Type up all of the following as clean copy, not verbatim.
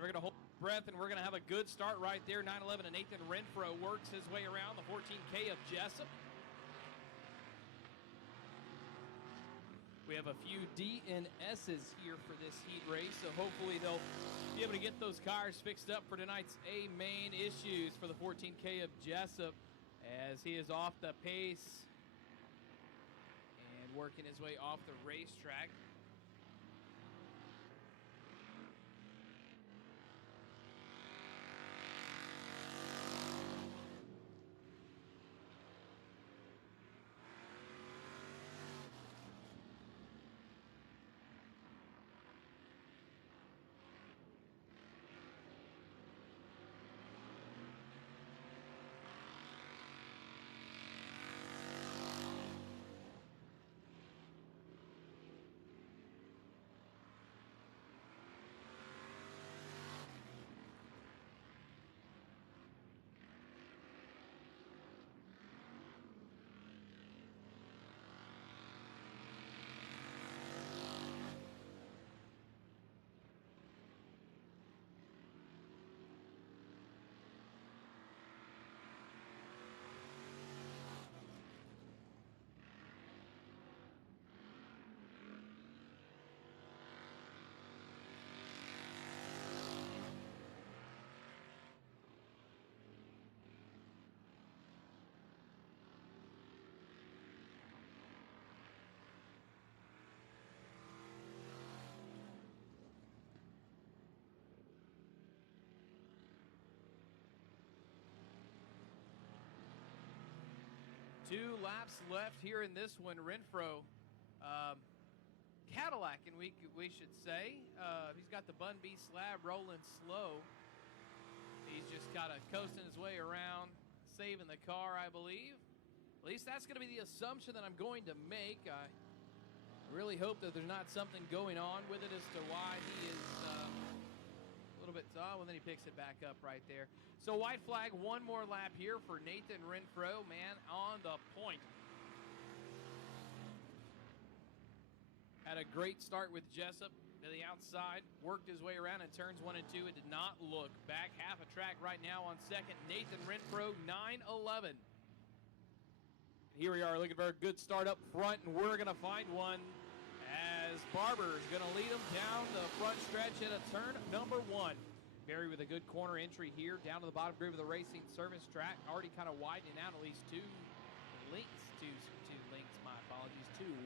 And we're going to hold breath, and we're going to have a good start right there. 9-11 and Nathan Renfro works his way around the 14K of Jessup. We have a few D and S's here for this heat race, so hopefully they'll be able to get those cars fixed up for tonight's A main issues for the 14K of Jessup, as he is off the pace and working his way off the racetrack. Two laps left here in this one. Renfro, Cadillac, and we should say. He's got the Bun B slab rolling slow. He's just kind of coasting his way around, saving the car, I believe. At least that's going to be the assumption that I'm going to make. I really hope that there's not something going on with it as to why he is a little bit, well, then he picks it back up right there. So white flag, one more lap here for Nathan Renfro, man, on the point. Had a great start with Jessup to the outside, worked his way around in turns 1 and 2. It did not look back. Half a track right now on second. Nathan Renfro, 9-11. Here we are looking for a good start up front, and we're going to find one as Barber is going to lead him down the front stretch at a turn number 1. Barry with a good corner entry here down to the bottom groove of the racing service track, already kind of widening out at least two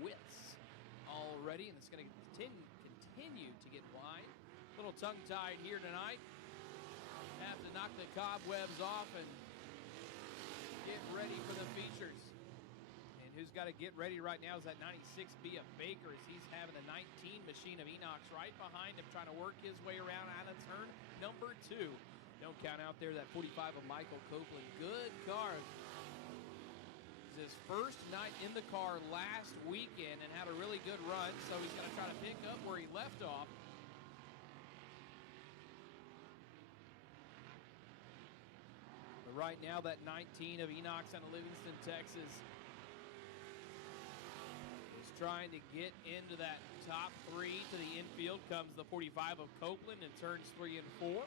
widths already, and it's going to continue to get wide. A little tongue-tied here tonight. Have to knock the cobwebs off and get ready for the features. Who's got to get ready right now is that 96B of Baker, as he's having the 19 machine of Enox right behind him, trying to work his way around out of turn number 2. Don't count out there that 45 of Michael Copeland. Good car. It's his first night in the car last weekend and had a really good run, so he's going to try to pick up where he left off. But right now, that 19 of Enox out of Livingston, Texas, trying to get into that top 3. To the infield comes the 45 of Copeland in turns 3 and 4.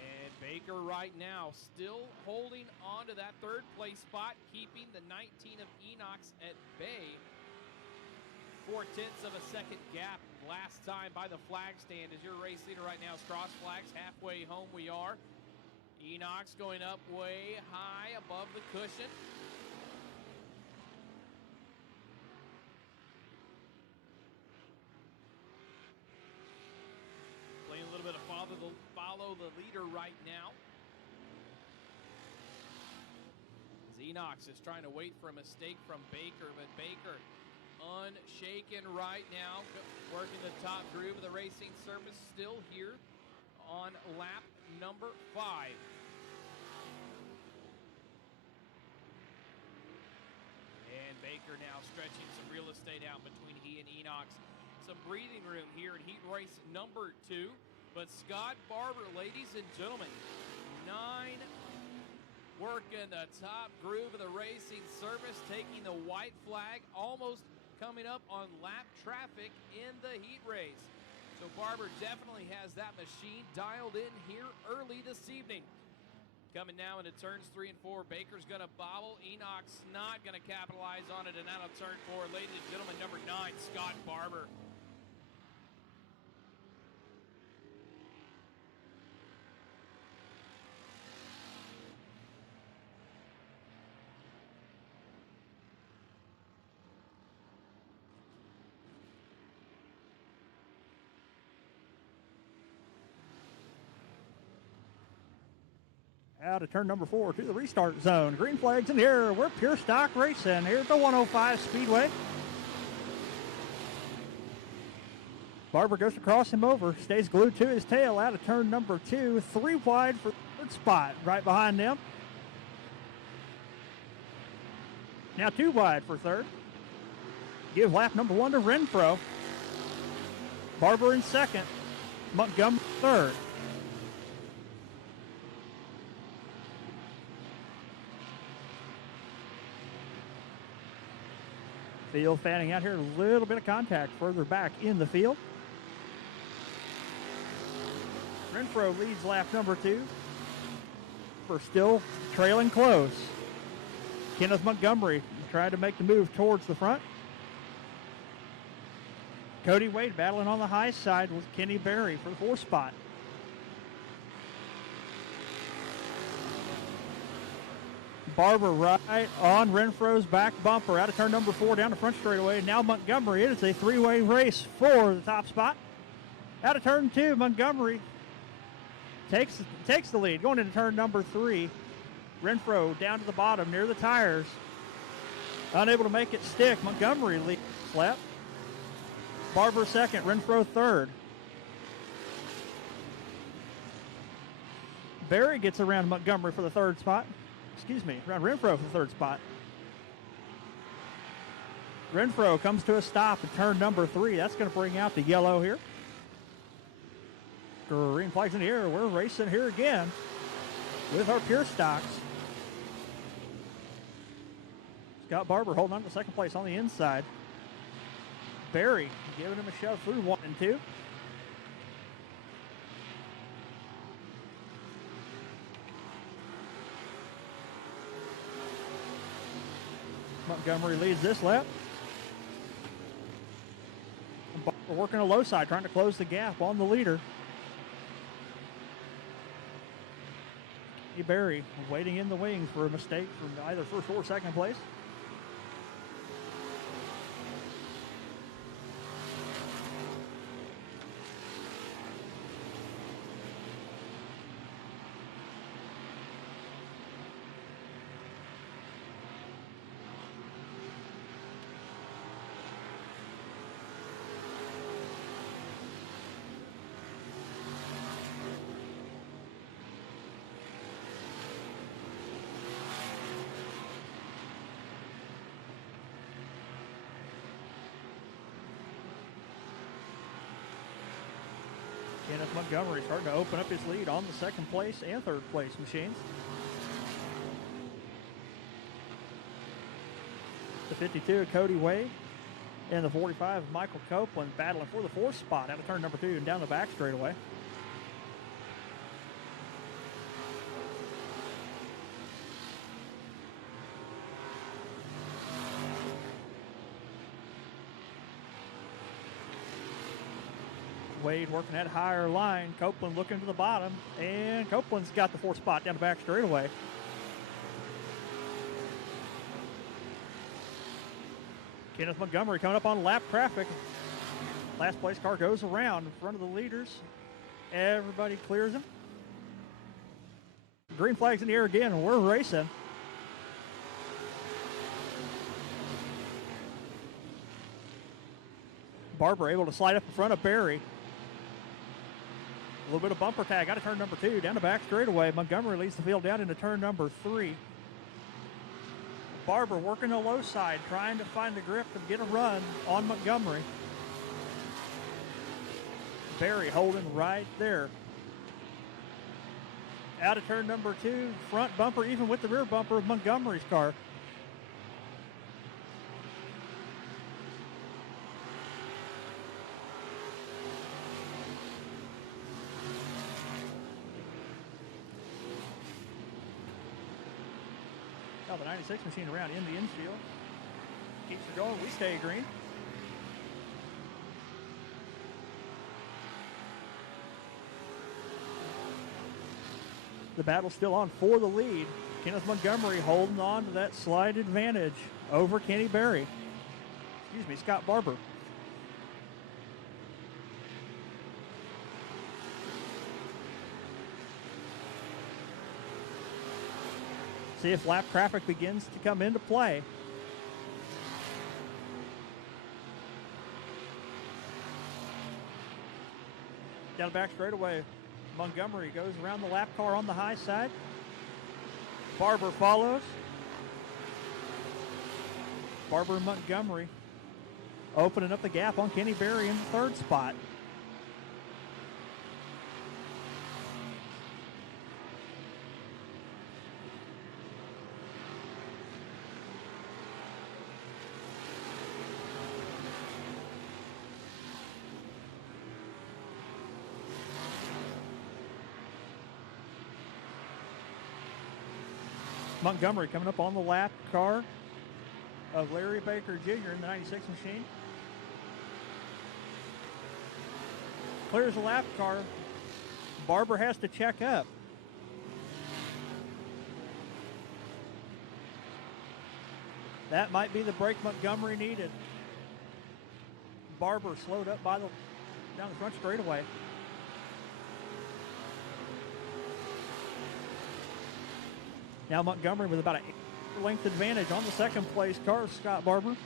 And Baker right now still holding on to that 3rd place spot, keeping the 19 of Enox at bay. 0.4 of a second gap last time by the flag stand as your race leader right now is cross flags. Halfway home we are. Enox going up way high above the cushion. Playing a little bit of follow the leader right now. As Enox is trying to wait for a mistake from Baker, but Baker unshaken right now, working the top groove of the racing surface, still here on lap number 5. And Baker now stretching some real estate out between he and Enox. Some breathing room here in heat race number 2. But Scott Barber, ladies and gentlemen, 9, working the top groove of the racing surface, taking the white flag, almost coming up on lap traffic in the heat race. So Barber definitely has that machine dialed in here early this evening. Coming now into turns 3 and 4. Baker's going to bobble. Enoch's not going to capitalize on it. And out of turn 4, ladies and gentlemen, number 9, Scott Barber. Out of turn number 4 to the restart zone. Green flags in the air. We're pure stock racing here at the 105 Speedway. Barber goes to cross him over. Stays glued to his tail out of turn number 2. 3 wide for the third spot right behind them. Now 2 wide for third. Give lap number 1 to Renfro. Barber in second. Montgomery third. Field fanning out here, a little bit of contact further back in the field. Renfro leads lap number 2. For still trailing close. Kenneth Montgomery trying to make the move towards the front. Cody Wade battling on the high side with Kenny Berry for the 4th spot. Barber right on Renfro's back bumper out of turn number 4 down the front straightaway. Now Montgomery. It is a 3-way race for the top spot. Out of turn 2, Montgomery takes the lead. Going into turn number 3, Renfro down to the bottom near the tires. Unable to make it stick. Montgomery leads lap. Barber second, Renfro third. Berry gets around Montgomery for the 3rd spot. Around Renfro for the 3rd spot. Renfro comes to a stop at turn number 3. That's going to bring out the yellow here. Green flags in the air. We're racing here again with our pure stocks. Scott Barber holding on to 2nd place on the inside. Berry giving him a shove through 1 and 2. Montgomery leads this lap. We're working a low side, trying to close the gap on the leader. Berry waiting in the wings for a mistake from either 1st or 2nd place. Kenneth Montgomery starting to open up his lead on the 2nd place and 3rd place machines. The 52, Cody Wade, and the 45, Michael Copeland battling for the 4th spot out of turn number 2 and down the back straightaway. Wade working that higher line. Copeland looking to the bottom, and Copeland's got the 4th spot down the back straightaway. Kenneth Montgomery coming up on lap traffic. Last place car goes around in front of the leaders. Everybody clears him. Green flags in the air again. We're racing. Barber able to slide up in front of Berry. A little bit of bumper tag out of turn number 2, down the back straightaway. Montgomery leads the field down into turn number 3. Barber working the low side, trying to find the grip to get a run on Montgomery. Berry holding right there. Out of turn number 2, front bumper, even with the rear bumper of Montgomery's car. Now the 96 machine around in the infield. Keeps her going. We stay green. The battle's still on for the lead. Kenneth Montgomery holding on to that slight advantage over Kenny Berry. Excuse me, Scott Barber. See if lap traffic begins to come into play. Down the back straightaway, Montgomery goes around the lap car on the high side. Barber follows. Barber and Montgomery opening up the gap on Kenny Berry in the third spot. Montgomery coming up on the lap car of Larry Baker Jr. in the 96 machine. Clears the lap car. Barber has to check up. That might be the break Montgomery needed. Barber slowed up by down the front straightaway. Now Montgomery with about a length advantage on the second place car, Scott Barber.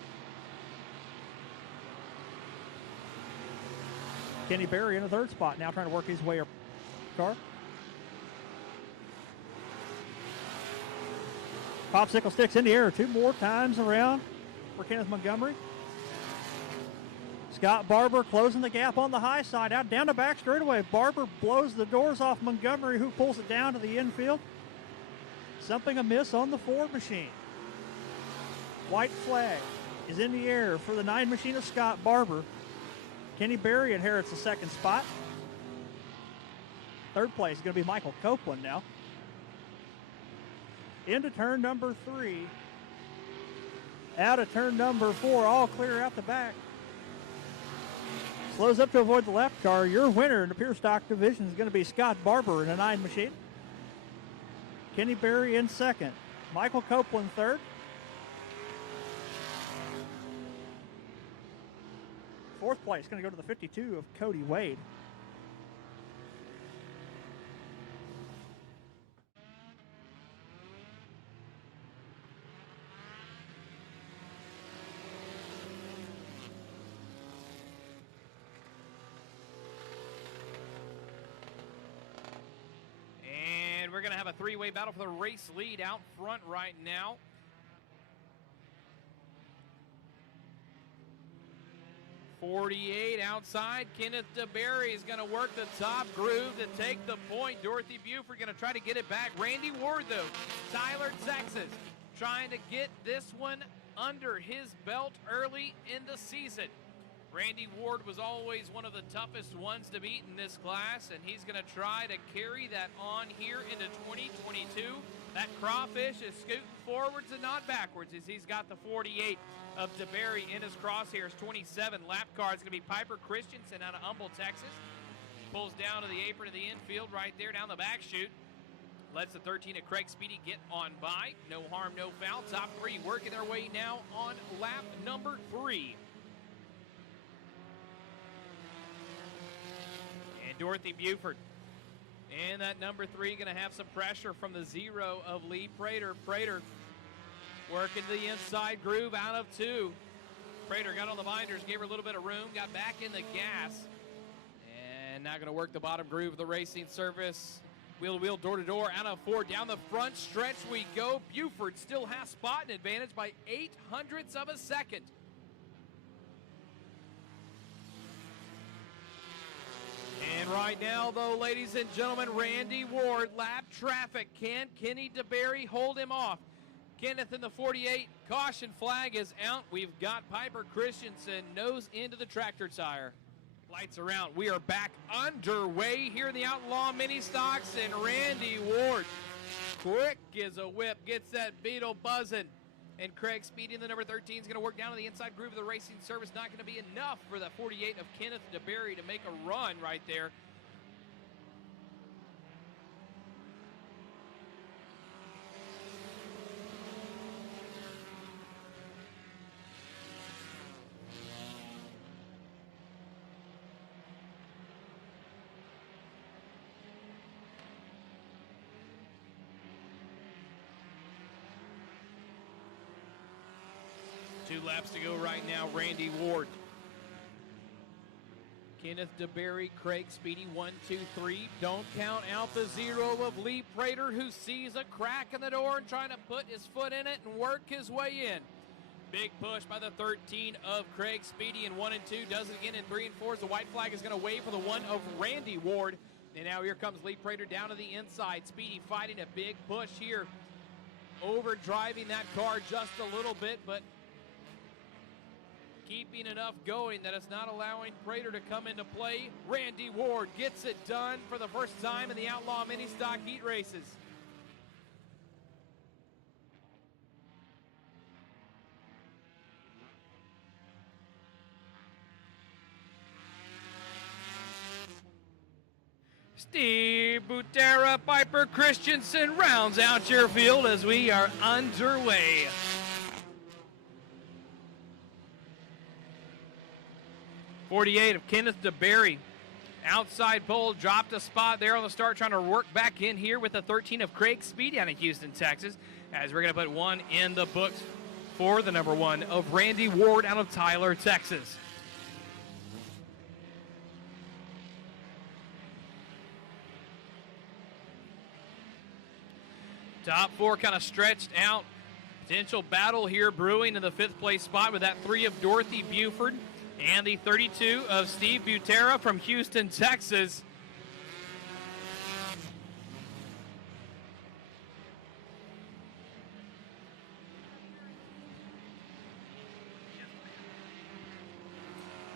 Kenny Berry in the third spot, now trying to work his way up car. Popsicle sticks in the air 2 more times around for Kenneth Montgomery. Scott Barber closing the gap on the high side, out down the back straightaway. Barber blows the doors off Montgomery, who pulls it down to the infield. Something amiss on the Ford machine. White flag is in the air for the 9 machine of Scott Barber. Kenny Berry inherits the second spot. Third place is going to be Michael Copeland now. Into turn number 3. Out of turn number 4, all clear out the back. Slows up to avoid the left car. Your winner in the pure stock division is going to be Scott Barber in a 9 machine. Kenny Berry in second. Michael Copeland third. Fourth place going to go to the 52 of Cody Wade. We're going to have a 3-way battle for the race lead out front right now. .48 outside. Kenneth DeBerry is going to work the top groove to take the point. Dorothy Buford going to try to get it back. Randy Ward, though, Tyler, Texas, trying to get this one under his belt early in the season. Randy Ward was always one of the toughest ones to beat in this class, and he's going to try to carry that on here into 2022. That crawfish is scooting forwards and not backwards as he's got the 48 of DeBerry in his crosshairs. 27 lap car is going to be Piper Christensen out of Humble, Texas. Pulls down to the apron of the infield right there down the back chute. Lets the 13 of Craig Speedy get on by. No harm, no foul. Top 3 working their way now on lap number 3. Dorothy Buford. And that number 3 going to have some pressure from the 0 of Lee Prater. Prater working the inside groove out of 2. Prater got on the binders, gave her a little bit of room, got back in the gas. And now going to work the bottom groove of the racing surface. Wheel to wheel, door to door, out of 4. Down the front stretch we go. Buford still has spotting advantage by 0.08 of a second. And right now, though, ladies and gentlemen, Randy Ward, lap traffic. Can Kenny DeBerry hold him off? Kenneth in the 48, caution flag is out. We've got Piper Christensen nose into the tractor tire. Lights are out. We are back underway here in the Outlaw Mini Stocks, and Randy Ward quick as a whip, gets that Beetle buzzing. And Craig Speedy, the number 13, is going to work down to the inside groove of the racing service. Not going to be enough for that 48 of Kenneth DeBerry to make a run right there. Two laps to go right now. Randy Ward, Kenneth DeBerry, Craig Speedy, 1, 2, 3. Don't count out the 0 of Lee Prater, who sees a crack in the door and trying to put his foot in it and work his way in. Big push by the 13 of Craig Speedy in 1 and 2. Does it again in 3 and 4. The white flag is going to wave for the 1 of Randy Ward. And now here comes Lee Prater down to the inside. Speedy fighting a big push here. Overdriving that car just a little bit, but keeping enough going that it's not allowing Prater to come into play. Randy Ward gets it done for the first time in the Outlaw Mini Stock Heat Races. Steve Butera, Piper Christensen rounds out your field as we are underway. '48 of Kenneth DeBerry. Outside pole, dropped a spot there on the start, trying to work back in here with the 13 of Craig Speedy out of Houston, Texas, as we're going to put one in the books for the number 1 of Randy Ward out of Tyler, Texas. Top 4 kind of stretched out. Potential battle here brewing in the 5th place spot with that 3 of Dorothy Buford and the 32 of Steve Butera from Houston, Texas.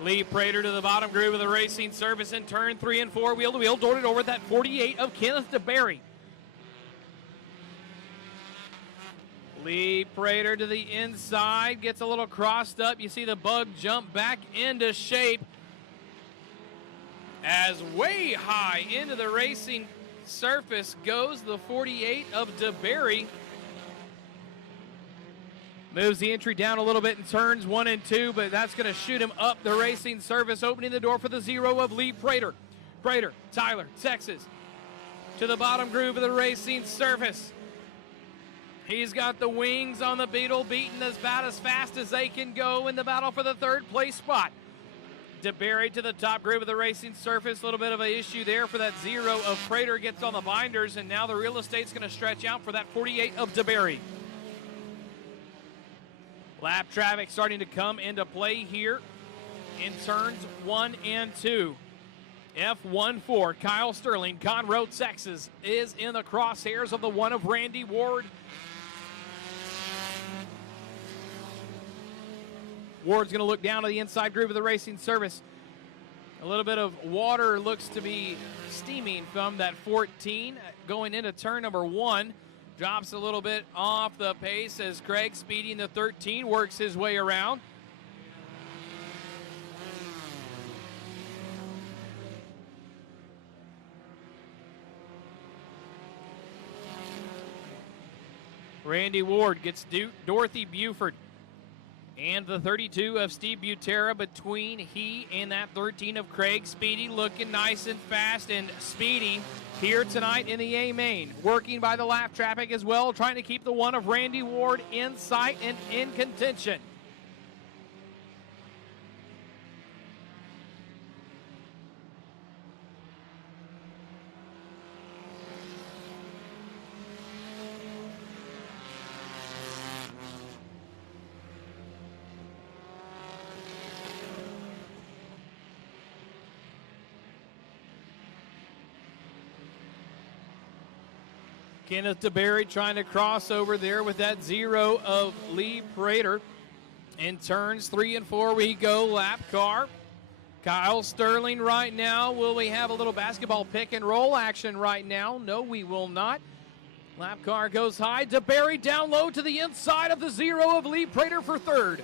Lee Prater to the bottom groove of the racing service in turn 3 and 4, wheel to wheel, door to door with that 48 of Kenneth DeBerry. Lee Prater to the inside, gets a little crossed up. You see the bug jump back into shape as way high into the racing surface goes the 48 of DeBerry. Moves the entry down a little bit in turns 1 and 2, but that's going to shoot him up the racing surface, opening the door for the 0 of Lee Prater. Prater, Tyler, Texas, to the bottom groove of the racing surface. He's got the wings on the Beetle, beating about as fast as they can go in the battle for the 3rd place spot. DeBerry to the top groove of the racing surface. A little bit of an issue there for that 0 of Prater, gets on the binders, and now the real estate's going to stretch out for that 48 of DeBerry. Lap traffic starting to come into play here in turns 1 and 2. F14, Kyle Sterling, Conroe, Texas, is in the crosshairs of the 1 of Randy Ward. Ward's going to look down to the inside groove of the racing service. A little bit of water looks to be steaming from that 14 going into turn number 1. Drops a little bit off the pace as Craig Speedy in the 13 works his way around. Randy Ward gets Dorothy Buford and the 32 of Steve Butera between he and that 13 of Craig Speedy, looking nice and fast. And Speedy here tonight in the A main, working by the lap traffic as well, trying to keep the 1 of Randy Ward in sight and in contention. Kenneth DeBerry trying to cross over there with that 0 of Lee Prater. In turns 3 and 4 we go, lap car. Kyle Sterling right now. Will we have a little basketball pick and roll action right now? No, we will not. Lap car goes high. DeBerry down low to the inside of the 0 of Lee Prater for third.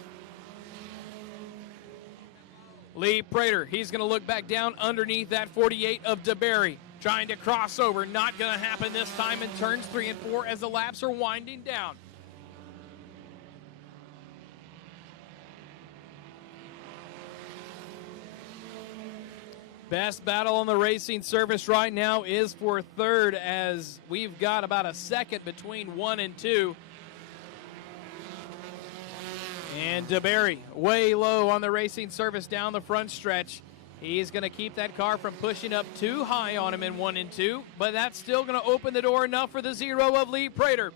Lee Prater, he's going to look back down underneath that 48 of DeBerry. Trying to cross over. Not going to happen this time in turns 3 and 4 as the laps are winding down. Best battle on the racing surface right now is for third, as we've got about a second between 1 and 2. And DeBerry way low on the racing surface down the front stretch. He's going to keep that car from pushing up too high on him in 1 and 2, but that's still going to open the door enough for the 0 of Lee Prater.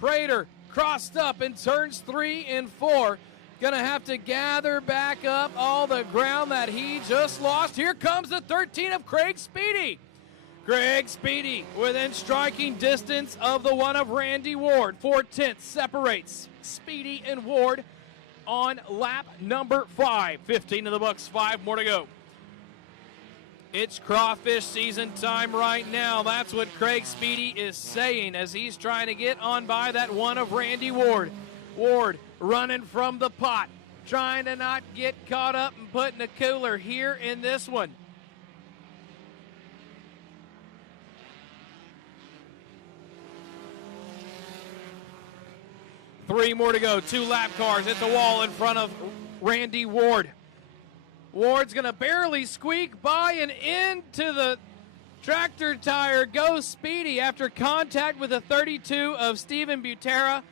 Prater crossed up in turns 3 and 4. Going to have to gather back up all the ground that he just lost. Here comes the 13 of Craig Speedy. Craig Speedy within striking distance of the 1 of Randy Ward. 4/10 separates Speedy and Ward on lap number 5. 15 in the books, 5 more to go. It's crawfish season time right now. That's what Craig Speedy is saying as he's trying to get on by that 1 of Randy Ward. Ward running from the pot, trying to not get caught up and put in a cooler here in this one. Three more to go. 2 lap cars at the wall in front of Randy Ward. Ward's going to barely squeak by and into the tractor tire. Goes Speedy after contact with the 32 of Steven Butera.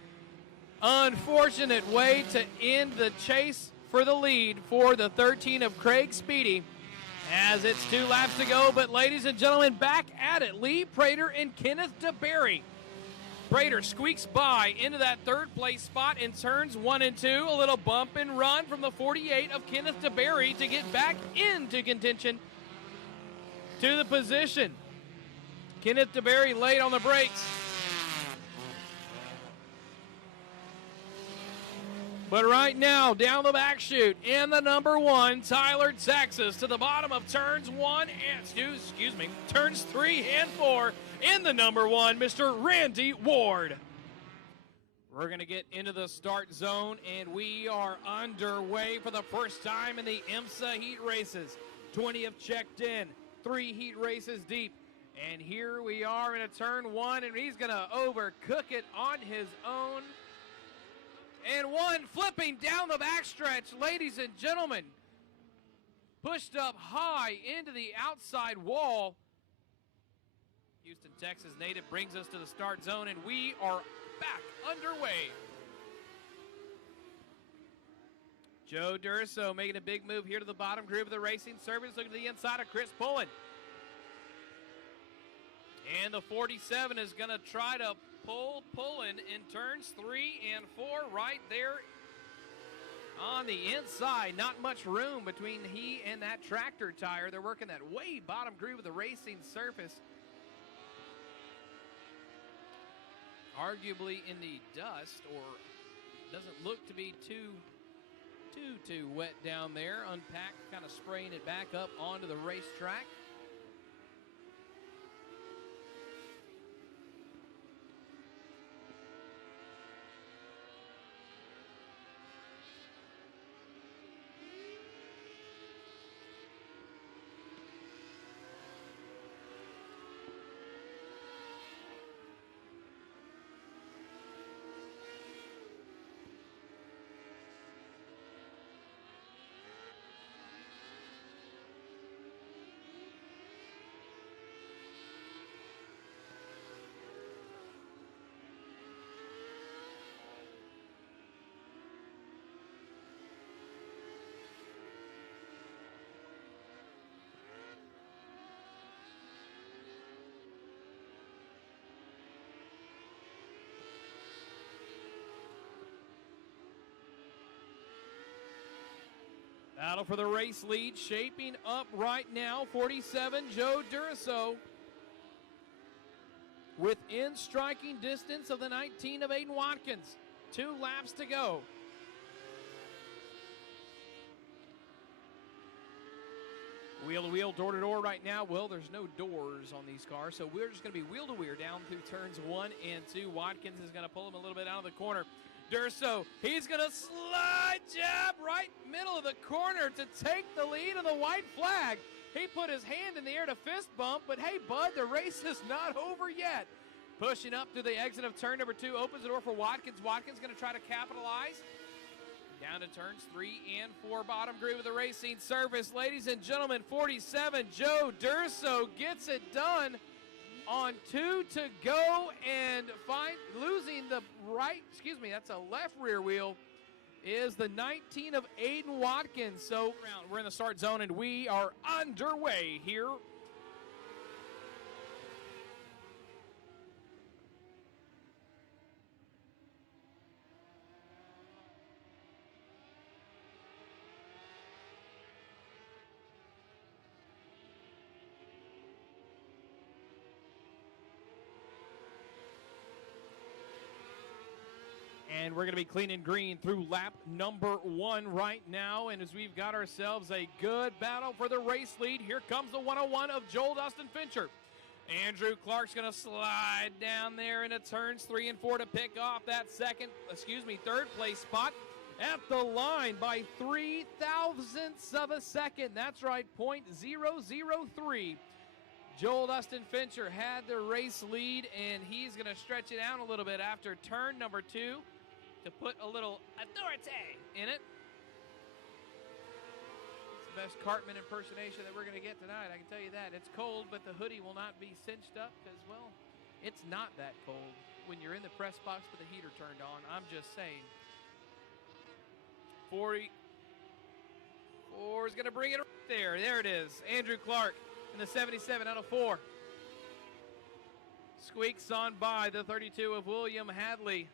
Unfortunate way to end the chase for the lead for the 13 of Craig Speedy, as it's 2 laps to go. But ladies and gentlemen, back at it. Lee Prater and Kenneth DeBerry. Prater squeaks by into that 3rd place spot in turns 1 and 2. A little bump and run from the 48 of Kenneth DeBerry to get back into contention to the position. Kenneth DeBerry late on the brakes. But right now, down the back chute in the number 1, Tyler, Texas, to the bottom of turns 3 and 4 in the number 1, Mr. Randy Ward. We're going to get into the start zone, and we are underway for the first time in the IMSA heat races. 20 have checked in, 3 heat races deep. And here we are in a turn 1, and he's going to overcook it on his own. And 1 flipping down the backstretch, ladies and gentlemen. Pushed up high into the outside wall. Houston, Texas native brings us to the start zone, and we are back underway. Joe Durso making a big move here to the bottom group of the racing surface, looking to the inside of Chris Pullen. And the 47 is going to try to pull Pullen in turns 3 and 4 right there on the inside. Not much room between he and that tractor tire. They're working that way bottom groove of the racing surface. Arguably in the dust, or doesn't look to be too wet down there. Unpacked, kind of spraying it back up onto the racetrack. Battle for the race lead shaping up right now. 47, Joe Durso, within striking distance of the 19 of Aiden Watkins. 2 laps to go. Wheel to wheel, door to door right now. Well, there's no doors on these cars, so we're just going to be wheel to wheel down through turns 1 and 2. Watkins is going to pull him a little bit out of the corner. Durso, he's going to slide jab right middle of the corner to take the lead of the white flag. He put his hand in the air to fist bump, but hey, bud, the race is not over yet. Pushing up to the exit of turn number 2, opens the door for Watkins. Watkins going to try to capitalize. Down to turns 3 and 4, bottom groove of the racing surface. Ladies and gentlemen, 47, Joe Durso gets it done on 2 to go, and losing the that's a left rear wheel, is the 19 of Aiden Watkins. So we're in the start zone, and we are underway here. And we're going to be cleaning green through lap number 1 right now. And as we've got ourselves a good battle for the race lead, here comes the 101 of Joel Dustin Fincher. Andrew Clark's going to slide down there into turns 3 and 4 to pick off that third place spot at the line by 3 thousandths of a second. That's right, .003. Joel Dustin Fincher had the race lead, and he's going to stretch it out a little bit after turn number 2 to put a little authority in it. It's the best Cartman impersonation that we're going to get tonight, I can tell you that. It's cold, but the hoodie will not be cinched up because, well, it's not that cold when you're in the press box with the heater turned on. I'm just saying. 44 is going to bring it right there. There it is. Andrew Clark in the 77 out of 4. Squeaks on by the 32 of William Hadley.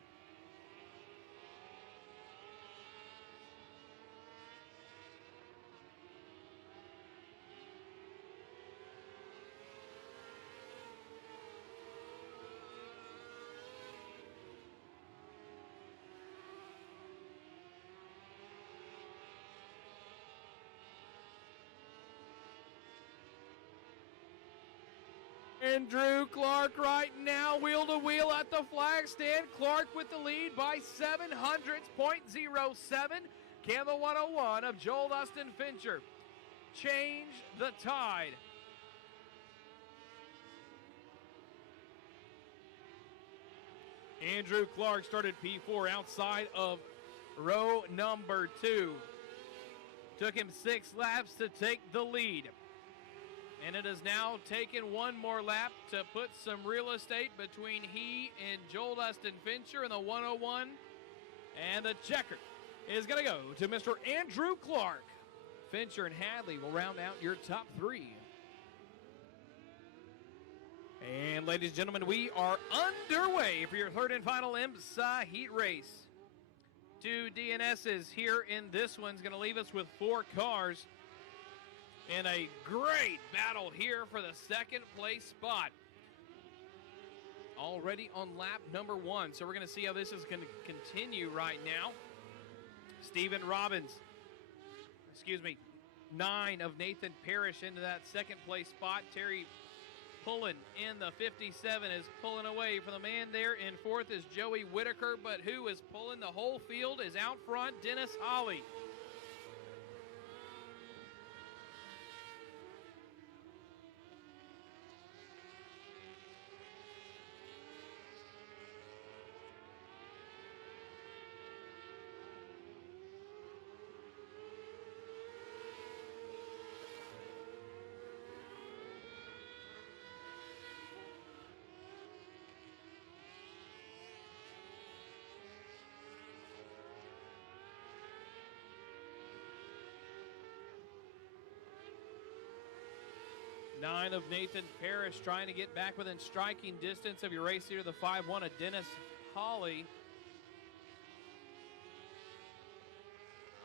Andrew Clark right now, wheel to wheel at the flag stand. Clark with the lead by 7 hundredths, .07. Can the 101 of Joel Dustin Fincher change the tide? Andrew Clark started P4 outside of row number 2. Took him 6 laps to take the lead. And it has now taken one more lap to put some real estate between he and Joel Dustin Fincher in the 101. And the checker is going to go to Mr. Andrew Clark. Fincher and Hadley will round out your top 3. And ladies and gentlemen, we are underway for your third and final IMSA heat race. 2 DNSs here in this one's going to leave us with 4 cars. In a great battle here for the second place spot. Already on lap number 1. So we're going to see how this is going to continue right now. Stephen Robbins. 9 of Nathan Parrish into that second place spot. Terry Pullen in the 57 is pulling away from the man there. In 4th is Joey Whitaker. But who is pulling the whole field is out front, Dennis Holly. Nine of Nathan Parrish trying to get back within striking distance of your race leader, the 5-1 of Dennis Hawley.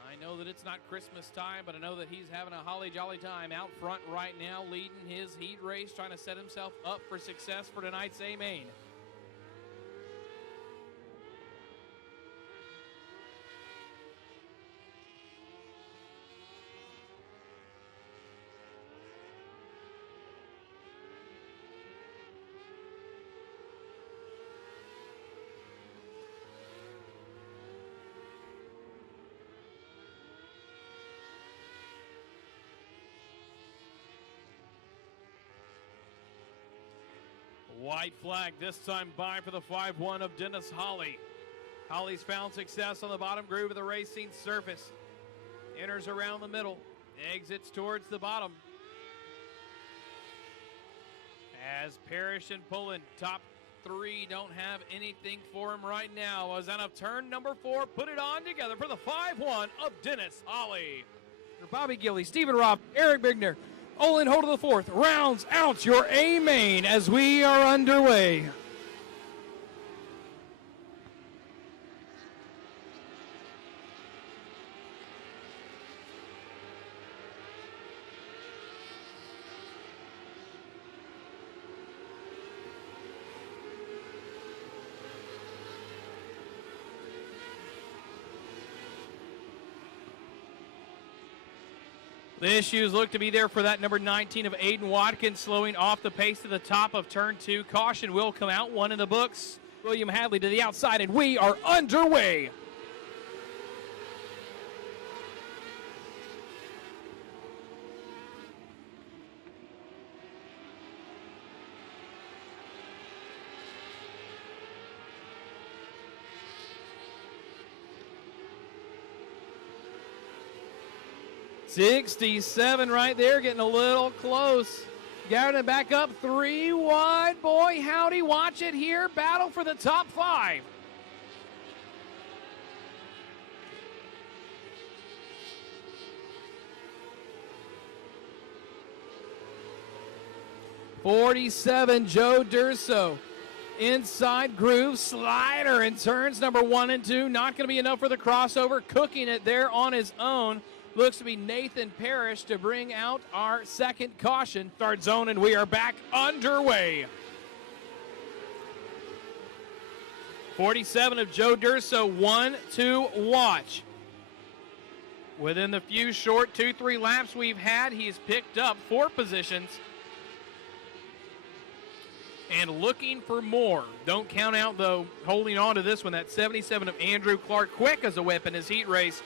I know that it's not Christmas time, but I know that he's having a holly jolly time out front right now, leading his heat race, trying to set himself up for success for tonight's A-Main. White flag this time by for the 5-1 of Dennis Holly. Holly's found success on the bottom groove of the racing surface. Enters around the middle, exits towards the bottom. As Parrish and Pullen, top three, don't have anything for him right now. As out of turn number 4, put it on together for the 5-1 of Dennis Holly. Bobby Gilly, Stephen Robb, Eric Bigner, Olin Holt of the 4th, rounds out your A main as we are underway. The issues look to be there for that number 19 of Aiden Watkins, slowing off the pace to the top of turn 2. Caution will come out, 1 in the books. William Hadley to the outside, and we are underway. '67 right there, getting a little close. Garrett back up 3 wide. Boy, howdy, watch it here. Battle for the top 5. '47, Joe Durso. Inside groove, slider, and turns number 1 and 2. Not going to be enough for the crossover. Cooking it there on his own. Looks to be Nathan Parrish to bring out our second caution. Start zone, and we are back underway. 47 of Joe Durso, 1-2 watch. Within the few short 2-3 laps we've had, he's picked up 4 positions. And looking for more. Don't count out, though, holding on to this one. That 77 of Andrew Clark, quick as a whip in his heat race.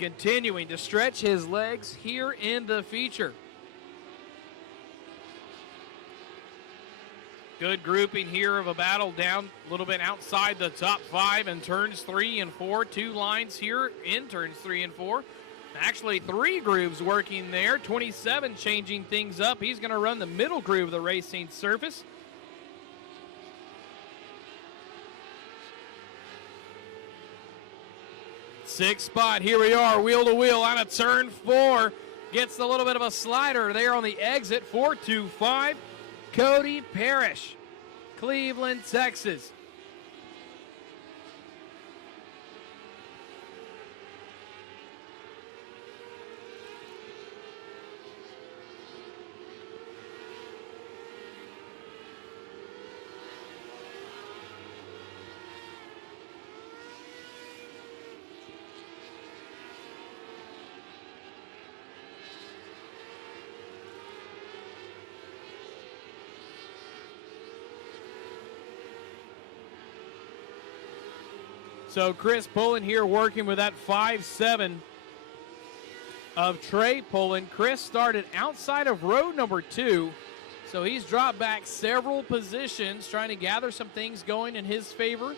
Continuing to stretch his legs here in the feature. Good grouping here of a battle down a little bit outside the top 5 in turns 3 and 4. 2 lines here in turns 3 and 4. Actually 3 grooves working there. 27 changing things up. He's going to run the middle groove of the racing surface. Sixth spot, here we are, wheel to wheel out of turn 4. Gets a little bit of a slider there on the exit. 4-2-5, Cody Parrish, Cleveland, Texas. So Chris Pullen here working with that 5-7 of Trey Pullen. Chris started outside of row number 2, so he's dropped back several positions, trying to gather some things going in his favor.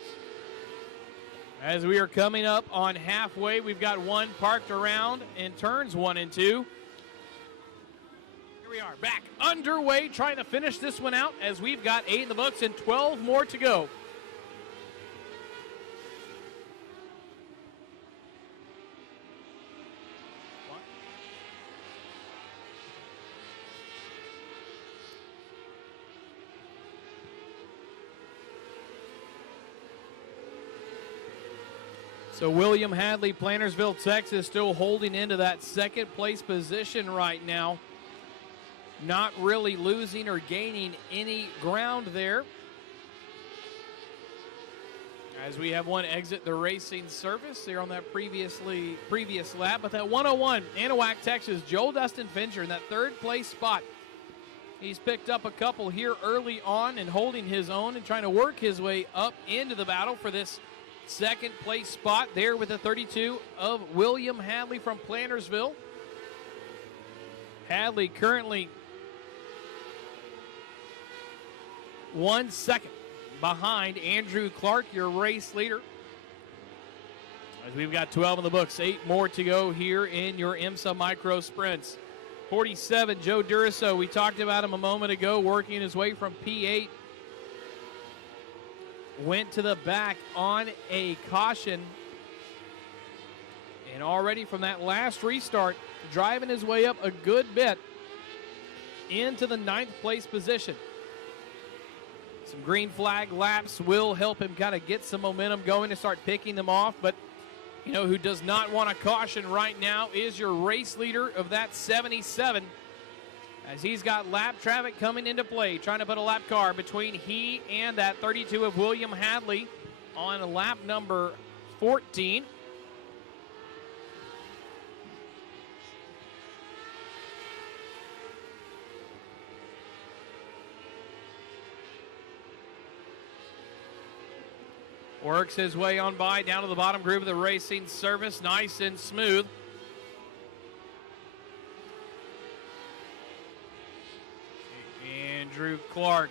As we are coming up on halfway, we've got one parked around in turns 1 and 2. Here we are, back underway, trying to finish this one out as we've got 8 in the books and 12 more to go. So William Hadley, Plantersville, Texas, still holding into that second place position right now. Not really losing or gaining any ground there. As we have one exit the racing surface there on that previous lap. But that 101, Anahuac, Texas, Joel Dustin Fincher in that 3rd place spot. He's picked up a couple here early on and holding his own and trying to work his way up into the battle for this 2nd place spot there with the 32 of William Hadley from Plantersville. Hadley currently 1 second behind Andrew Clark, your race leader. As we've got 12 in the books, 8 more to go here in your IMSA Micro Sprints. 47, Joe Duraso, we talked about him a moment ago, working his way from P8. Went to the back on a caution. And already from that last restart, driving his way up a good bit into the 9th place position. Some green flag laps will help him kind of get some momentum going to start picking them off. But, you know, who does not want a caution right now is your race leader of that 77. As he's got lap traffic coming into play, trying to put a lap car between he and that 32 of William Hadley on lap number 14. Works his way on by down to the bottom groove of the racing surface, nice and smooth. Andrew Clark,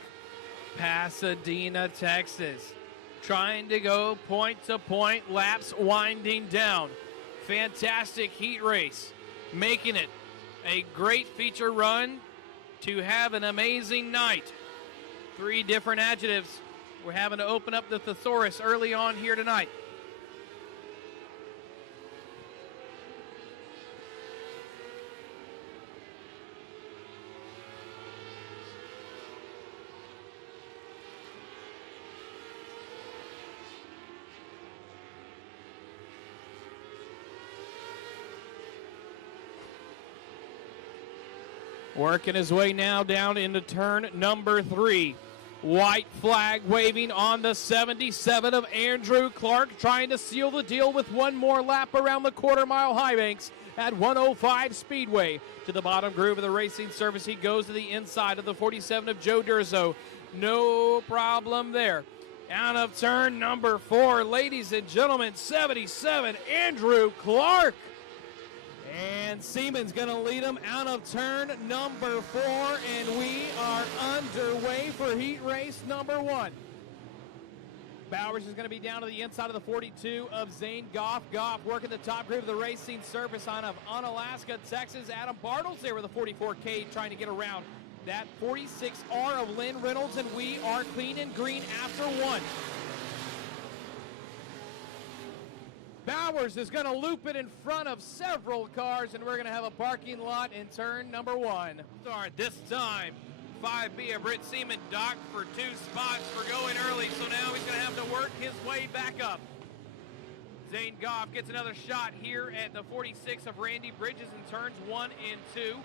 Pasadena, Texas, trying to go point to point, laps winding down. Fantastic heat race, making it a great feature run to have an amazing night. 3 different adjectives. We're having to open up the thesaurus early on here tonight. Working his way now down into turn number 3. White flag waving on the 77 of Andrew Clark, trying to seal the deal with one more lap around the quarter-mile high banks at 105 Speedway. To the bottom groove of the racing surface, he goes to the inside of the 47 of Joe Durzo. No problem there. Out of turn number 4, ladies and gentlemen, 77 Andrew Clark. And Seaman's going to lead him out of turn number 4, and we are underway for heat race number 1. Bowers is going to be down to the inside of the 42 of Zane Goff. Goff working the top groove of the racing surface on Unalaska, Texas. Adam Bartles there with a 44K trying to get around that 46R of Lynn Reynolds, and we are clean and green after 1. Bowers is going to loop it in front of several cars, and we're going to have a parking lot in turn number 1. Start this time. 5B of Britt Seaman docked for 2 spots for going early, so now he's going to have to work his way back up. Zane Goff gets another shot here at the 46 of Randy Bridges in turns 1 and 2.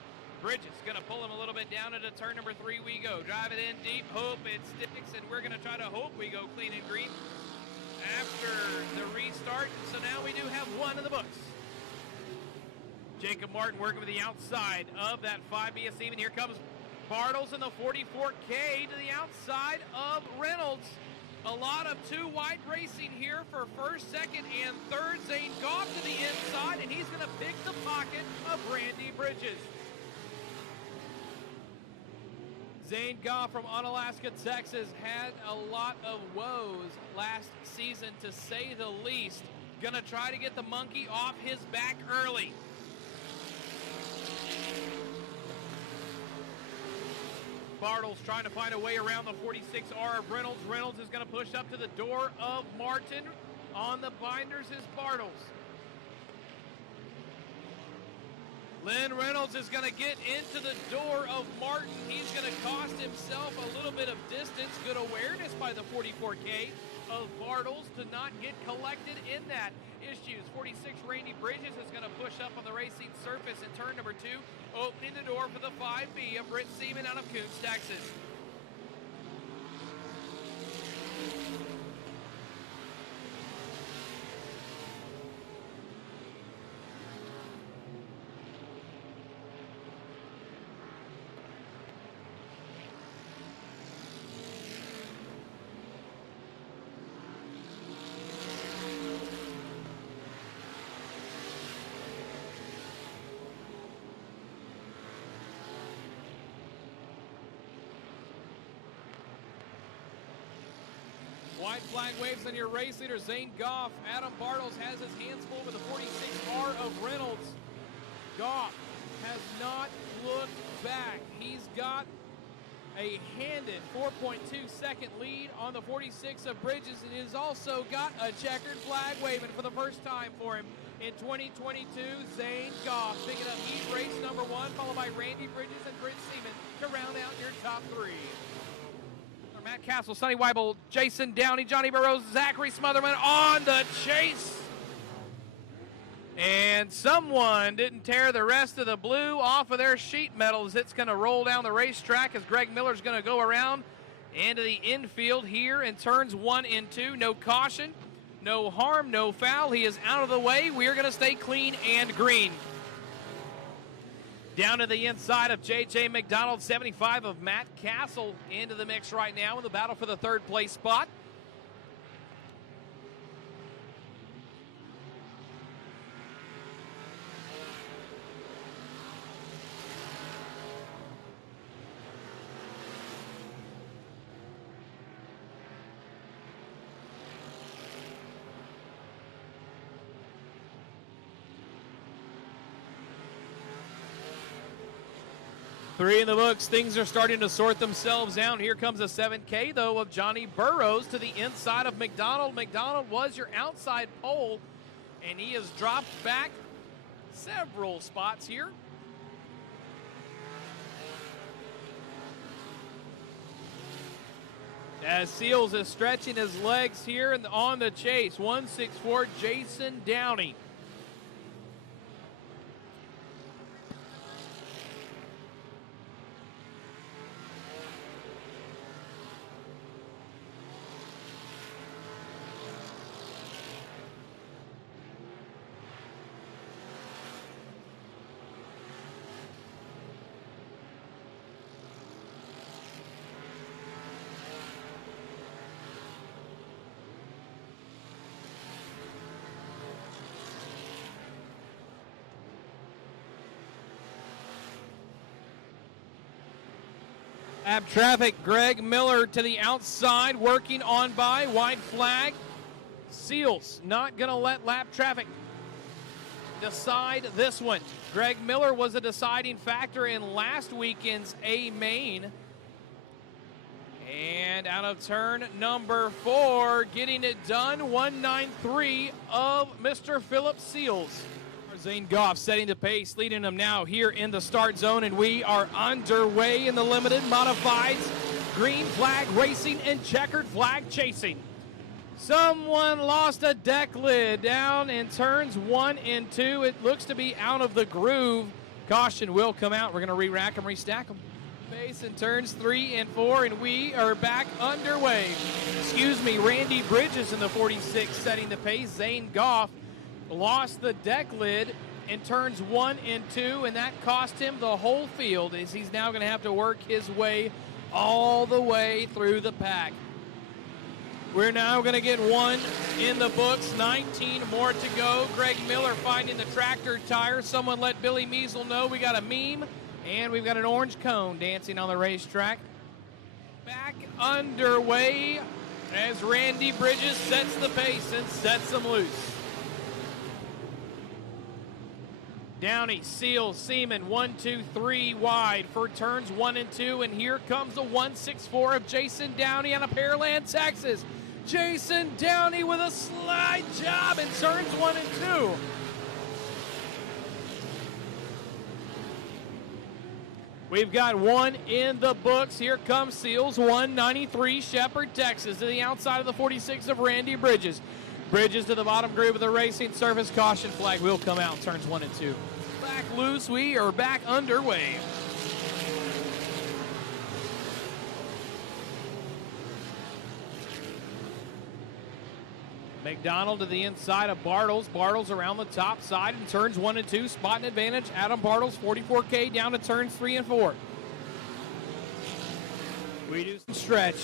Bridges going to pull him a little bit down into turn number 3 we go. Drive it in deep, hope it sticks, and we're going to try to hope we go clean and green after the restart. So now we do have 1 in the books. Jacob Martin working with the outside of that 5B of Seaman. Here comes Bartles in the 44K to the outside of Reynolds. A lot of 2 wide racing here for first, second, and third. Zane Goff to the inside, and he's going to pick the pocket of Randy Bridges. Zane Goff from Unalaska, Texas, had a lot of woes last season, to say the least. Gonna try to get the monkey off his back early. Bartles trying to find a way around the 46R of Reynolds. Reynolds is gonna push up to the door of Martin. On the binders is Bartles. Lynn Reynolds is going to get into the door of Martin. He's going to cost himself a little bit of distance. Good awareness by the 44K of Bartles to not get collected in that. Issues. 46 Randy Bridges is going to push up on the racing surface in turn number 2, opening the door for the 5B of Britt Seaman out of Coons, Texas. flag waves on your race leader, Zane Goff. Adam Bartles has his hands full with the 46R of Reynolds. Goff has not looked back. He's got a handed 4.2 second lead on the 46 of Bridges, and he's also got a checkered flag waving for the first time for him in 2022. Zane Goff picking up heat race number 1, followed by Randy Bridges and Brent Seaman to round out your top 3. Matt Castle, Sonny Weibel, Jason Downey, Johnny Burrows, Zachary Smotherman on the chase. And someone didn't tear the rest of the blue off of their sheet metal as it's going to roll down the racetrack as Greg Miller's going to go around into the infield here in turns 1 and 2. No caution, no harm, no foul. He is out of the way. We are going to stay clean and green. Down to the inside of J.J. McDonald, 75 of Matt Castle into the mix right now in the battle for the third place spot. Three in the books. Things are starting to sort themselves out. Here comes a 7K, though, of Johnny Burrows to the inside of McDonald. McDonald was your outside pole, and he has dropped back several spots here. As Seals is stretching his legs here and on the chase. 164, Jason Downey. Lap traffic, Greg Miller to the outside, working on by, white flag. Seals not going to let lap traffic decide this one. Greg Miller was a deciding factor in last weekend's A main. And out of turn number 4, getting it done, 193 of Mr. Philip Seals. Zane Goff setting the pace, leading them now here in the start zone, and we are underway in the limited modifieds, green flag racing and checkered flag chasing. Someone lost a deck lid down in turns 1 and 2. It looks to be out of the groove. Caution will come out. We're going to re-rack them, restack them. Pace in turns 3 and 4, and we are back underway. Randy Bridges in the 46 setting the pace. Zane Goff lost the deck lid in turns 1 and 2, and that cost him the whole field as he's now going to have to work his way all the way through the pack. We're now going to get 1 in the books, 19 more to go. Greg Miller finding the tractor tire. Someone let Billy Measle know we got a meme, and we've got an orange cone dancing on the racetrack. Back underway as Randy Bridges sets the pace and sets them loose. Downey, Seals, Seaman, 1, 2, 3 wide for turns 1 and 2. And here comes the 164 of Jason Downey out of Pearland, Texas. Jason Downey with a slide job in turns 1 and 2. We've got 1 in the books. Here comes Seals, 193 Shepherd, Texas, to the outside of the 46 of Randy Bridges. Bridges to the bottom groove of the racing surface. Caution flag will come out. Turns 1 and 2. Back loose. We are back underway. McDonald to the inside of Bartles. Bartles around the top side in turns 1 and 2. Spotting advantage. Adam Bartles, 44K down to turns 3 and 4. We do some stretch.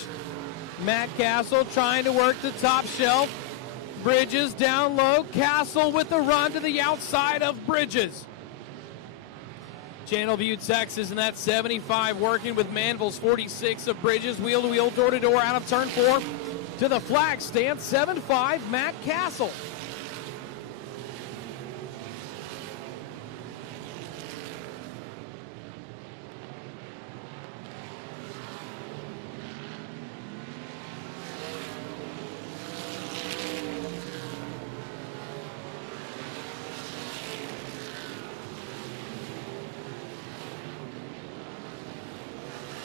Matt Castle trying to work the top shelf. Bridges down low. Castle with the run to the outside of Bridges. Channelview, Texas, and that 75 working with Manville's 46 of Bridges. Wheel to wheel, door to door out of turn 4. to the flag stand, 7-5, Matt Castle.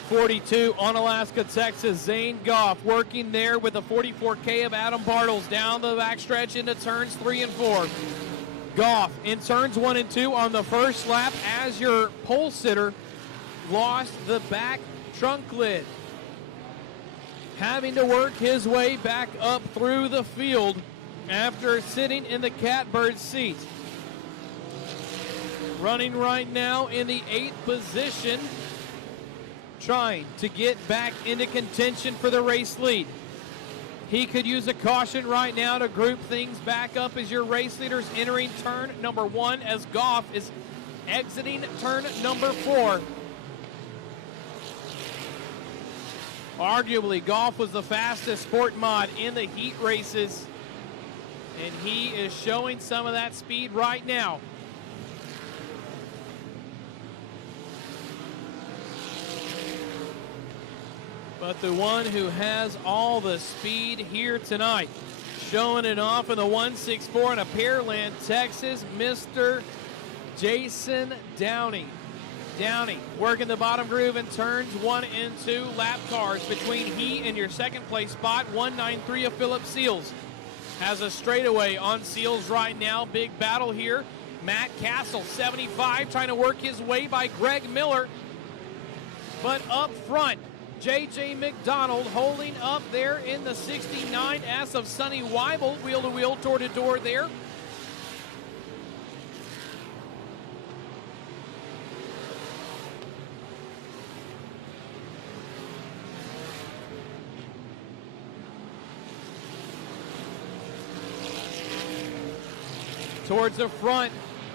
.42 on Alaska, Texas. Zane Goff working there with the 44K of Adam Bartles down the backstretch into turns 3 and 4. Goff in turns 1 and 2 on the first lap as your pole sitter lost the back trunk lid, having to work his way back up through the field after sitting in the catbird seat. Running right now in the 8th position, trying to get back into contention for the race lead. He could use a caution right now to group things back up as your race leaders entering turn number 1 as Goff is exiting turn number 4. Arguably, Goff was the fastest sport mod in the heat races, and he is showing some of that speed right now. But the one who has all the speed here tonight, showing it off in the 164 in a Pearland, Texas, Mr. Jason Downey. Downey working the bottom groove in turns 1 and 2, lap cars between he and your second place spot, 193 of Philip Seals. Has a straightaway on Seals right now. Big battle here. Matt Castle, 75, trying to work his way by Greg Miller. But up front, J.J. McDonald holding up there in the 69S of Sonny Weibel, wheel-to-wheel, door-to-door there. Towards the front,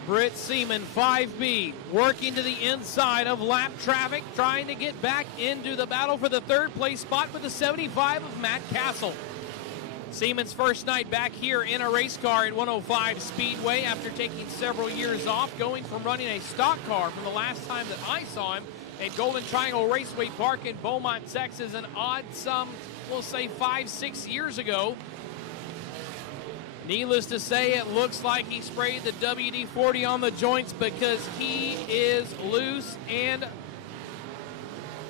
Britt Seaman, 5B, working to the inside of lap traffic, trying to get back into the battle for the third place spot with the 75 of Matt Castle. Seaman's first night back here in a race car at 105 Speedway after taking several years off, going from running a stock car from the last time that I saw him at Golden Triangle Raceway Park in Beaumont, Texas, an odd some, we'll say 5-6 years ago. Needless to say, it looks like he sprayed the WD-40 on the joints because he is loose and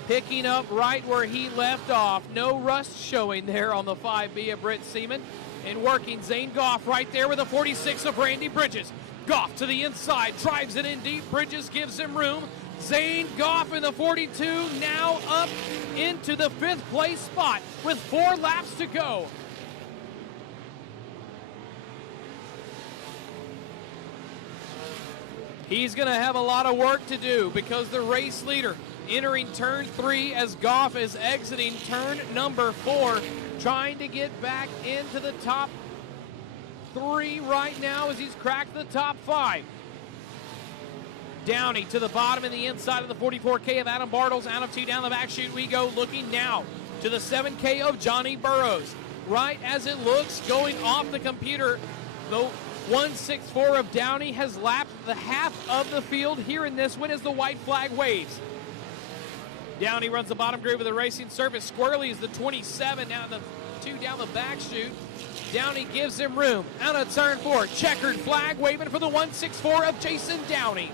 picking up right where he left off. No rust showing there on the 5B of Britt Seaman. And working Zane Goff right there with a 46 of Randy Bridges. Goff to the inside, drives it in deep. Bridges gives him room. Zane Goff in the 42 now up into the 5th place spot with 4 laps to go. He's going to have a lot of work to do because the race leader entering turn 3 as Goff is exiting turn number 4, trying to get back into the top 3 right now as he's cracked the top 5. Downey to the bottom and the inside of the 44K of Adam Bartles. Out of 2 down the back chute we go, looking now to the 7K of Johnny Burrows. Right as it looks, going off the computer, the 164 of Downey has lapped the half of the field here in this one as the white flag waves. Downey runs the bottom groove of the racing surface squarely as the 27 down the 2 down the back chute. Downey gives him room. Out of turn 4, checkered flag waving for the 164 of Jason Downey.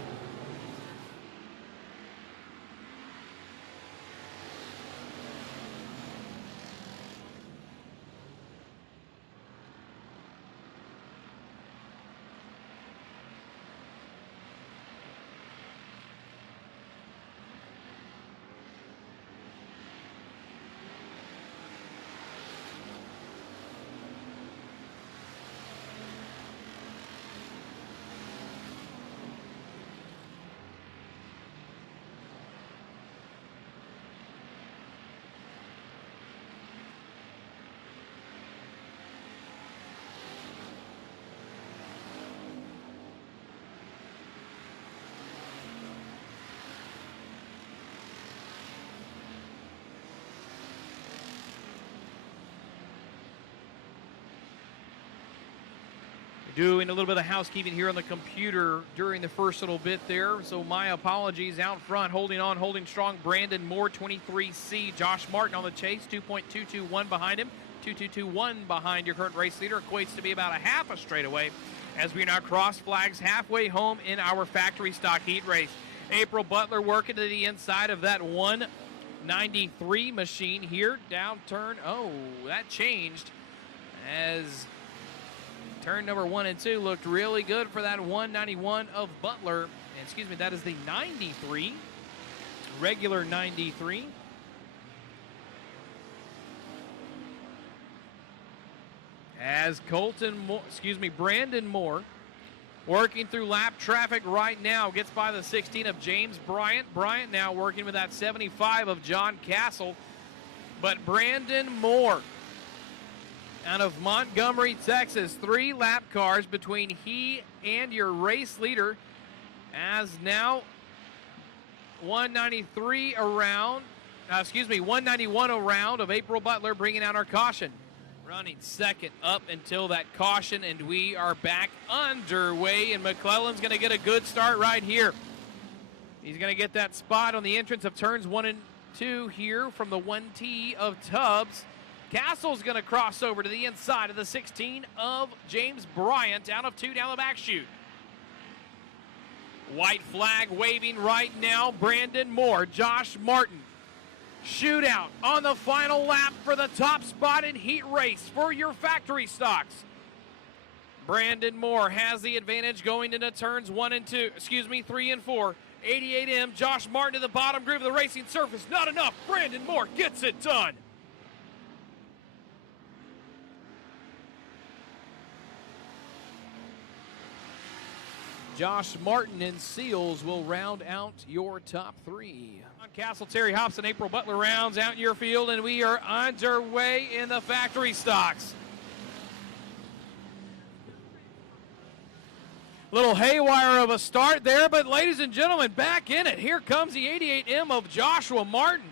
Doing a little bit of housekeeping here on the computer during the first little bit there, so my apologies. Out front, holding on, holding strong, Brandon Moore, 23C. Josh Martin on the chase, 2.221 behind him. 2.221 behind your current race leader, equates to be about a half a straightaway as we now cross flags halfway home in our factory stock heat race. April Butler working to the inside of that 193 machine here. Down turn, oh, that changed as turn number 1 and 2 looked really good for that 191 of Butler. Excuse me, that is the 93, regular 93. As Brandon Moore working through lap traffic right now, gets by the 16 of James Bryant. Bryant now working with that 75 of John Castle. But Brandon Moore out of Montgomery, Texas, 3 lap cars between he and your race leader, as now 191 around of April Butler bringing out our caution. Running second up until that caution, and we are back underway, and McClellan's going to get a good start right here. He's going to get that spot on the entrance of turns 1 and 2 here from the 1T of Tubbs. Castle's going to cross over to the inside of the 16 of James Bryant out of 2 down the back chute. White flag waving right now. Brandon Moore, Josh Martin. Shootout on the final lap for the top spot in heat race for your factory stocks. Brandon Moore has the advantage going into turns 3 and 4. 88M, Josh Martin to the bottom groove of the racing surface. Not enough. Brandon Moore gets it done. Josh Martin and Seals will round out your top 3. On Castle, Terry Hobson, April Butler rounds out your field, and we are underway in the factory stocks. Little haywire of a start there, but ladies and gentlemen, back in it. Here comes the 88M of Joshua Martin.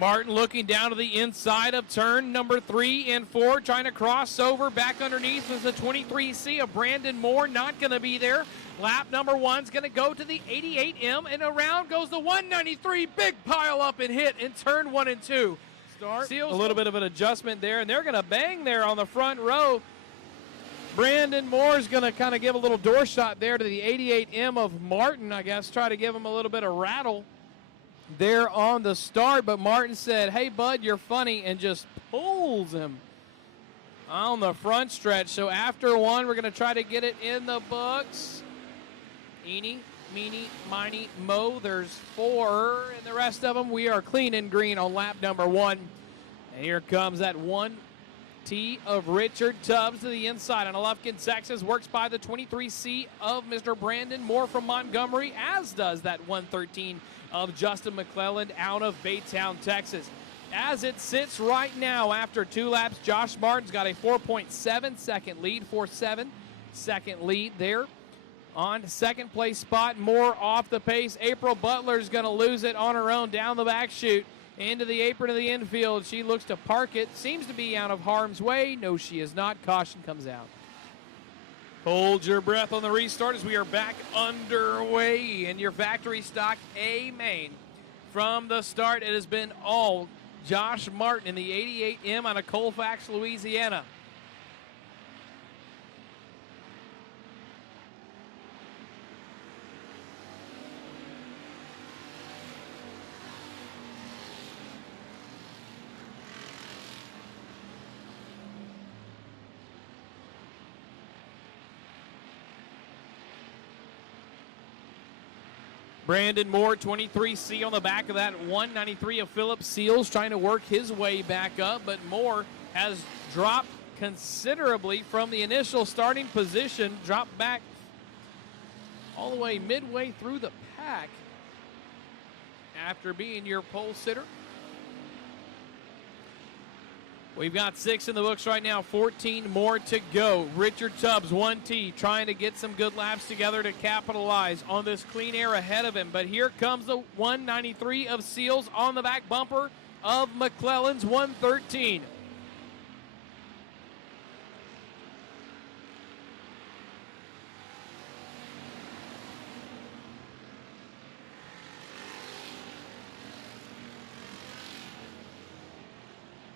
Martin looking down to the inside of turn number 3 and 4, trying to cross over. Back underneath was the 23C of Brandon Moore, not going to be there. Lap number 1's going to go to the 88M, and around goes the 193. Big pile up and hit in turn 1 and 2. Seals a little bit of an adjustment there, and they're going to bang there on the front row. Brandon Moore's going to kind of give a little door shot there to the 88M of Martin, I guess, try to give him a little bit of rattle there on the start, but Martin said, "Hey bud, you're funny," and just pulls him on the front stretch. So after 1, we're going to try to get it in the books. Eeny, meeny, miny, mo. There's 4, and the rest of them we are clean and green on lap number 1. And here comes that 1T of Richard Tubbs to the inside on Lufkin, Texas. Works by the 23C of Mr. Brandon Moore from Montgomery, as does that 113 of Justin McClelland out of Baytown, Texas. As it sits right now after 2 laps, Josh Martin's got a 4.7 second lead, 4.7 second lead there on second place spot. Moore off the pace. April Butler's going to lose it on her own down the back chute into the apron of the infield. She looks to park it, seems to be out of harm's way. No, she is not. Caution comes out. Hold your breath on the restart as we are back underway in your factory stock A main. From the start, it has been all Josh Martin in the 88M out of Colfax, Louisiana. Brandon Moore, 23C on the back of that 193 of Philip Seals, trying to work his way back up, but Moore has dropped considerably from the initial starting position, dropped back all the way midway through the pack after being your pole sitter. We've got 6 in the books right now, 14 more to go. Richard Tubbs, 1T, trying to get some good laps together to capitalize on this clean air ahead of him. But here comes the 193 of Seals on the back bumper of McClelland's 113.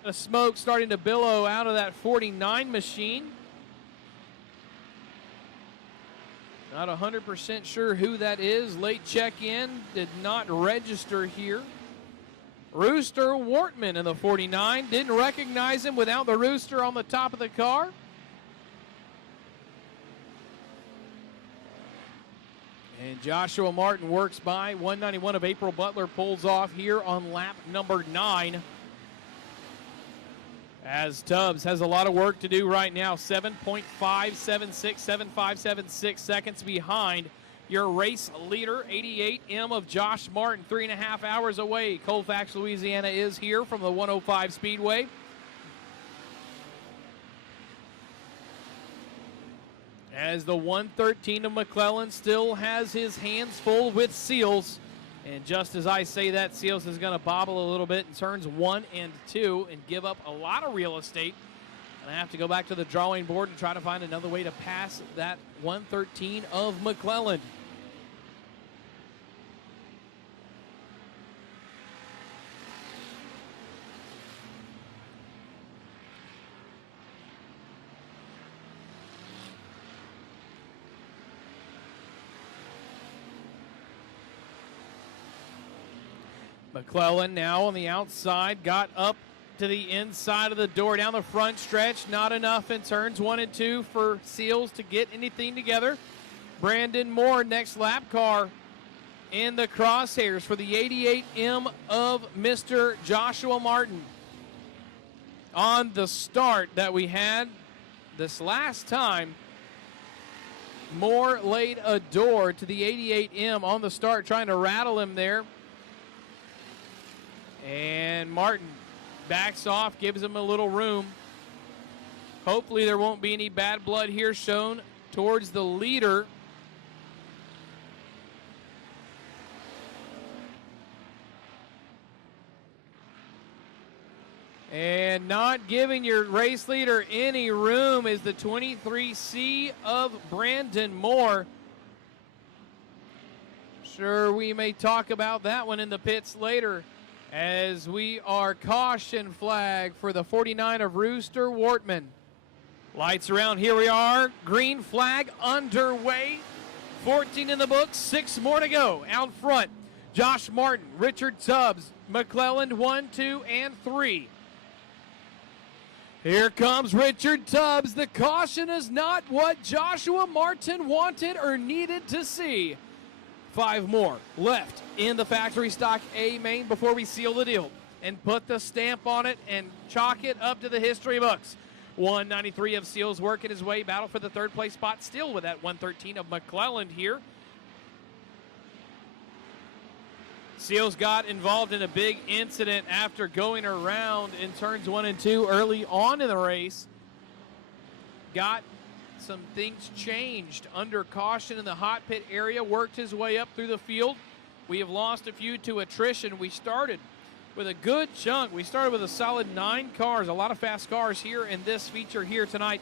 of smoke starting to billow out of that 49 machine. Not 100% sure who that is. Late check-in did not register here. Rooster Wortman in the 49. Didn't recognize him without the rooster on the top of the car. And Joshua Martin works by. 191 of April Butler pulls off here on lap number 9. As Tubbs has a lot of work to do right now. 7.576 seconds behind your race leader. 88M of Josh Martin, 3.5 hours away. Colfax, Louisiana is here from the 105 Speedway. As the 113 of McClellan still has his hands full with Seals. And just as I say that, Seals is going to bobble a little bit in turns 1 and 2 and give up a lot of real estate. And I have to go back to the drawing board and try to find another way to pass that 113 of McClellan. McClellan now on the outside, got up to the inside of the door down the front stretch. Not enough in turns 1 and 2 for Seals to get anything together. Brandon Moore, next lap car in the crosshairs for the 88M of Mr. Joshua Martin. On the start that we had this last time, Moore laid a door to the 88M on the start, trying to rattle him there. And Martin backs off, gives him a little room. Hopefully there won't be any bad blood here shown towards the leader. And not giving your race leader any room is the 23C of Brandon Moore. Sure, we may talk about that one in the pits later, as we are caution flag for the 49 of Rooster Wortman. Lights around, here we are. Green flag underway. 14 in the books, 6 more to go. Out front, Josh Martin, Richard Tubbs, McClellan 1, 2, and 3. Here comes Richard Tubbs. The caution is not what Joshua Martin wanted or needed to see. 5 more left in the factory stock A main before we seal the deal and put the stamp on it and chalk it up to the history books. 193 of Seals working his way, battle for the 3rd place spot still with that 113 of McClelland here. Seals got involved in a big incident after going around in turns 1 and 2 early on in the race. Got some things changed under caution in the hot pit area, worked his way up through the field. We have lost a few to attrition. We started with a good chunk. We started with a solid 9 cars, a lot of fast cars here in this feature here tonight.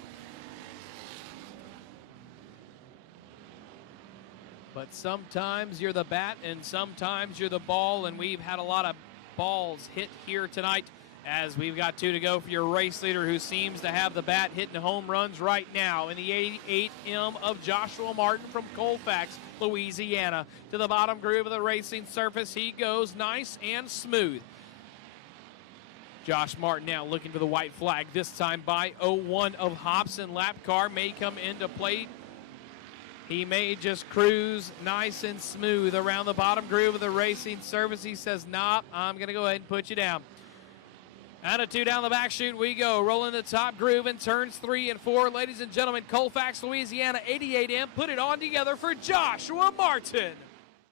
But sometimes you're the bat and sometimes you're the ball, and we've had a lot of balls hit here tonight, as we've got 2 to go for your race leader, who seems to have the bat hitting home runs right now in the 88M of Joshua Martin from Colfax, Louisiana. To the bottom groove of the racing surface he goes, nice and smooth. Josh Martin now looking for the white flag, this time by 01 of Hobson. Lap car may come into play. He may just cruise nice and smooth around the bottom groove of the racing surface. He says, nah, I'm going to go ahead and put you down. Out of 2 down the back chute we go, rolling the top groove in turns 3 and 4. Ladies and gentlemen, Colfax, Louisiana, 88M, put it on together for Joshua Martin.